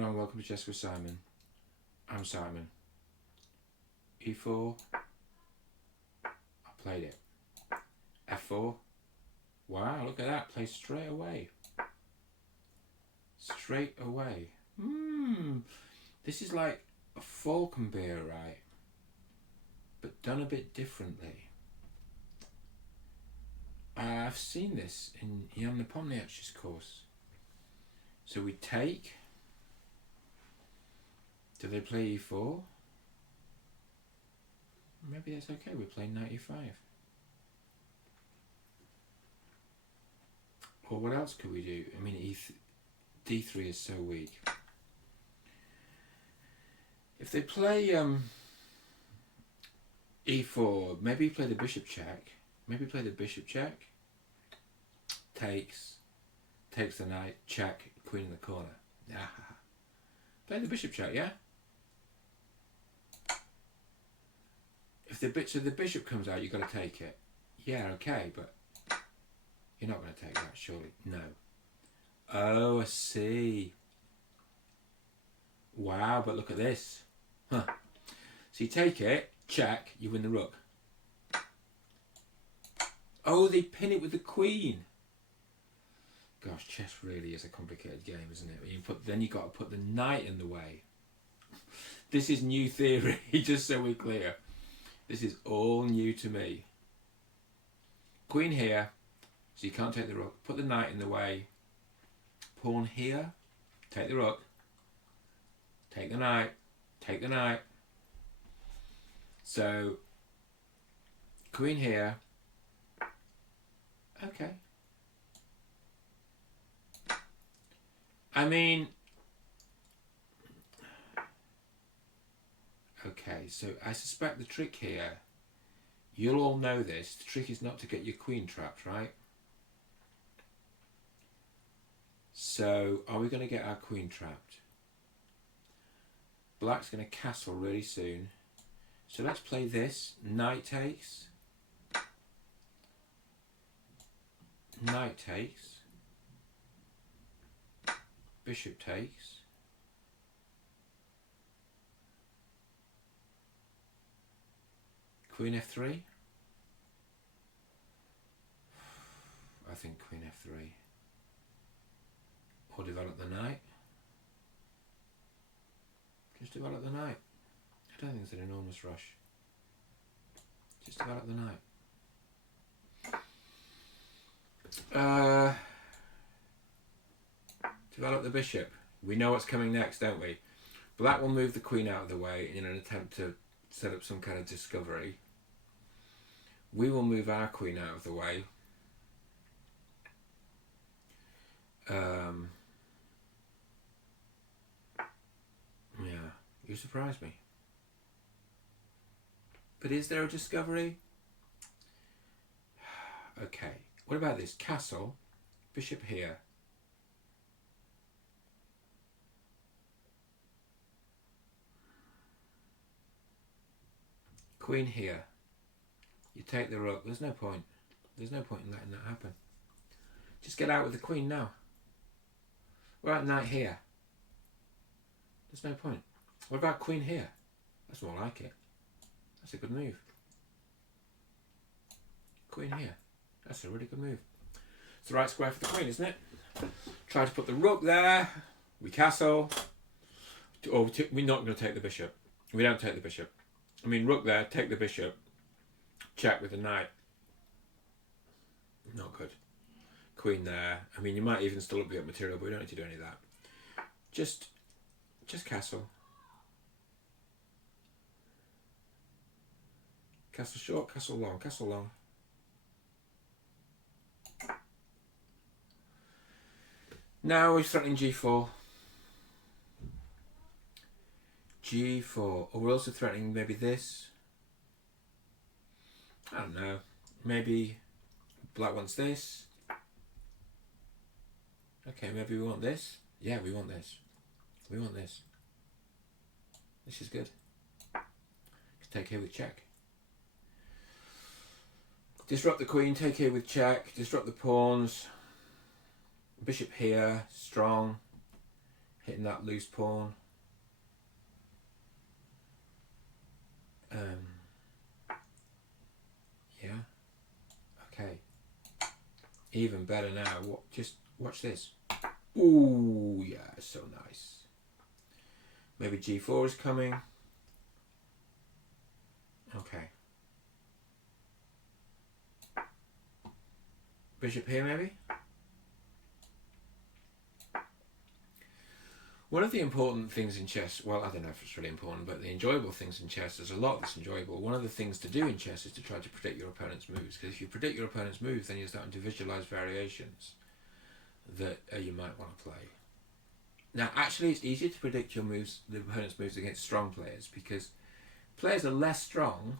Hello and welcome to Chess with Simon. I'm Simon. E4. I played it. F4. Wow, look at that. Play straight away. Straight away. This is like a Falkenbeer, right? But done a bit differently. I've seen this in Jan Nepomniachtchi's course. So we take. Do they play E4? Maybe that's okay. We play knight E5. Or what else could we do? I mean, D3 is so weak. If they play E4, maybe play the bishop check. Maybe play the bishop check. Takes the knight, check, queen in the corner. Play the bishop check, yeah? If the bishop comes out, you've got to take it. Yeah, okay, but you're not going to take that, surely. No. Oh, I see. Wow, but look at this. Huh. So you take it, check, you win the rook. Oh, they pin it with the queen. Gosh, chess really is a complicated game, isn't it? Then you've got to put the knight in the way. This is new theory, just so we're clear. This is all new to me. Queen here, so you can't take the rook. Put the knight in the way. Pawn here, take the rook. Take the knight, take the knight. So, queen here. Okay. I mean, okay, so I suspect the trick here, you'll all know this, the trick is not to get your queen trapped, right? So, are we going to get our queen trapped? Black's going to castle really soon. So let's play this. Knight takes. Knight takes. Bishop takes. Queen F3. I think Queen F3. Or develop the knight. Just develop the knight. I don't think it's an enormous rush. Just develop the knight. Develop the bishop. We know what's coming next, don't we? Black will move the queen out of the way in an attempt to set up some kind of discovery. We will move our queen out of the way. Yeah, you surprised me. But is there a discovery? Okay, what about this? Castle, bishop here. Queen here. You take the rook. There's no point. There's no point in letting that happen. Just get out with the queen now. Right, knight here. There's no point. What about queen here? That's more like it. That's a good move. Queen here. That's a really good move. It's the right square for the queen, isn't it? Try to put the rook there. We castle. Or we're not going to take the bishop. We don't take the bishop. I mean, rook there, take the bishop. Check with the knight. Not good. Queen there. I mean, you might even still up the material, but we don't need to do any of that. Just castle. Castle short, castle long, castle long. Now we're threatening G4. G4. Or we're also threatening maybe this. I don't know. Maybe black wants this. Okay, maybe we want this. Yeah, we want this. We want this. This is good. Take here with check. Disrupt the queen, take here with check. Disrupt the pawns. Bishop here, strong. hitting that loose pawn. Yeah. Okay. Even better now. What? Just watch this. Ooh, yeah, so nice. Maybe G4 is coming. Okay. Bishop here, maybe? One of the important things in chess, well, I don't know if it's really important, but the enjoyable things in chess, there's a lot that's enjoyable. One of the things to do in chess is to try to predict your opponent's moves, because if you predict your opponent's moves, then you're starting to visualize variations that you might want to play. Now, actually, it's easier to predict your moves, the opponent's moves against strong players, because players are less strong.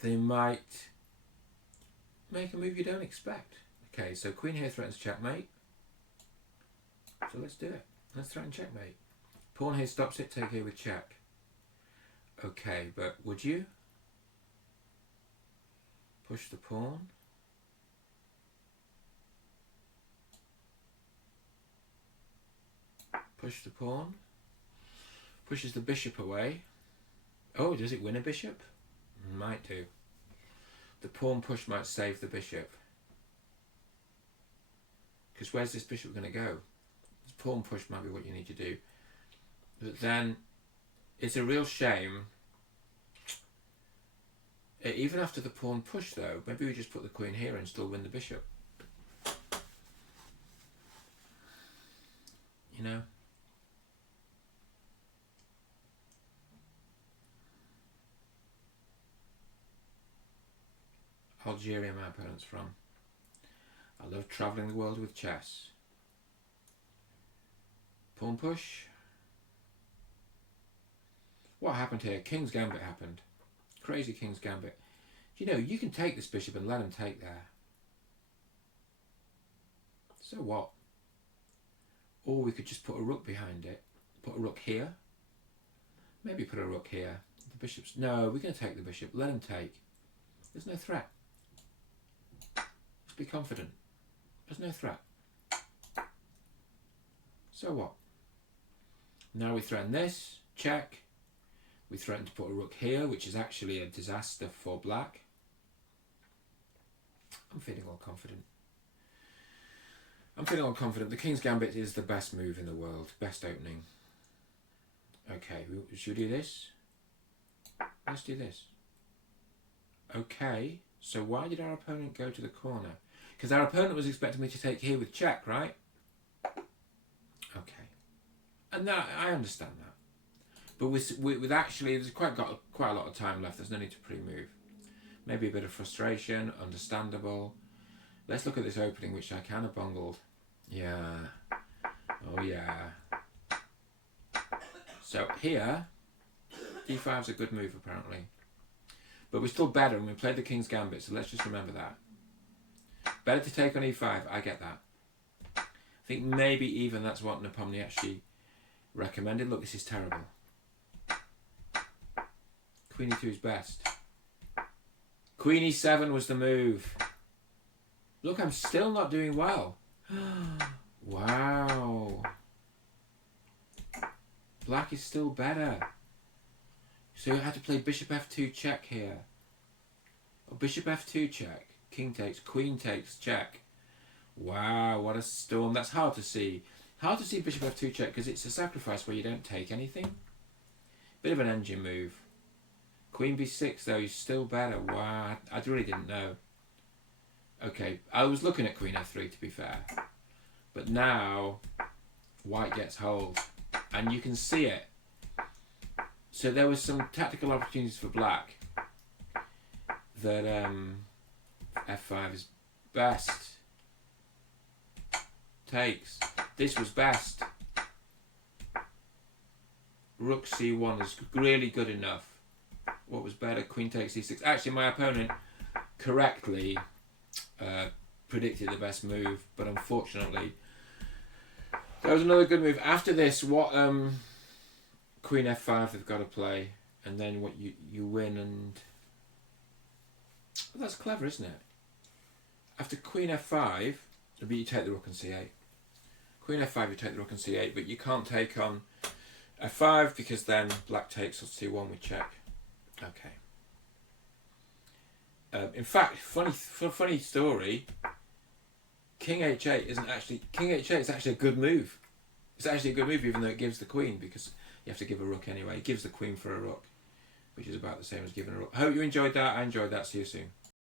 They might make a move you don't expect. Okay, so queen here threatens checkmate. So let's do it. Let's threaten checkmate. Pawn here stops it, take here with check. Okay, but would you? Push the pawn. Push the pawn. Pushes the bishop away. Oh, does it win a bishop? Might do. The pawn push might save the bishop. Because where's this bishop going to go? This pawn push might be what you need to do. But then, it's a real shame. Even after the pawn push though, maybe we just put the queen here and still win the bishop. You know? Algeria, my opponent's from. I love travelling the world with chess. Pawn push. What happened here? King's Gambit happened. Crazy King's Gambit. You know, you can take this bishop and let him take there. So what? Or we could just put a rook behind it. Put a rook here. Maybe put a rook here. The bishop's... No, we're going to take the bishop. Let him take. There's no threat. Let's be confident. There's no threat. So what? Now we threaten this. Check. We threaten to put a rook here, which is actually a disaster for black. I'm feeling all confident. I'm feeling all confident. The King's Gambit is the best move in the world. Best opening. Okay, should we do this? Let's do this. Okay, so why did our opponent go to the corner? Because our opponent was expecting me to take here with check, right? Okay. And that, I understand that. But with actually, there's quite a lot of time left. There's no need to pre-move. Maybe a bit of frustration, understandable. Let's look at this opening, which I kind of bungled. Yeah. Oh, yeah. So here, d5 is a good move, apparently. But we're still better, and we played the King's Gambit, so let's just remember that. Better to take on e5, I get that. I think maybe even that's what Nepomniachtchi actually recommended. Look, this is terrible. Queen e2 is best. Queen e7 was the move. Look, I'm still not doing well. Wow. Black is still better. So you had to play bishop f2 check here. Or bishop f2 check. King takes, queen takes, check. Wow, what a storm. That's hard to see. Hard to see bishop f2 check because it's a sacrifice where you don't take anything. Bit of an engine move. Queen b6 though is still better. Wow, I really didn't know. Okay, I was looking at queen f3 to be fair. But now, white gets hold. And you can see it. So there was some tactical opportunities for black. That f5 is best. Takes. This was best. Rook c1 is really good enough. What was better? Queen takes e6. Actually, my opponent correctly predicted the best move, but unfortunately, that was another good move. After this, what Queen f5 they've got to play, and then what you win, and well, that's clever, isn't it? After Queen f5, maybe you take the rook on c8. Queen f5, you take the rook on c8, but you can't take on f5 because then black takes on c1 with check. Okay. In fact, funny story. King h8 isn't actually. King h8 is actually a good move. It's actually a good move, even though it gives the queen, because you have to give a rook anyway. It gives the queen for a rook, which is about the same as giving a rook. I hope you enjoyed that. I enjoyed that. See you soon.